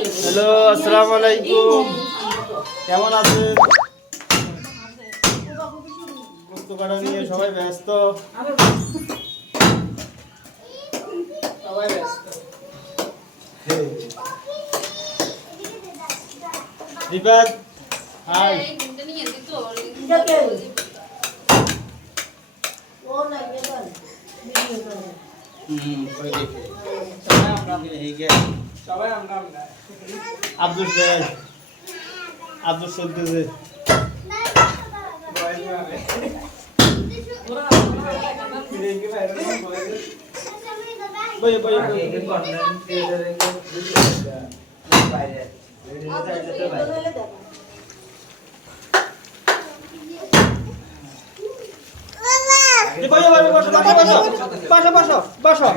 Hello, আসসালামু আলাইকুম। কেমন আছেন? গোস্ত কাটা নিয়ে সবাই ব্যস্ত। রিফাত, হাই। আব্দুল শেখ, আব্দুল চলতেছে। বসো।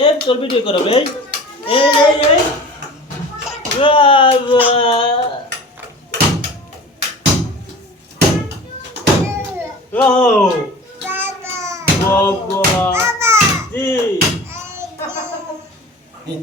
এই তোর ভিডিও করো রে। এই বাবা, ও বাবা জি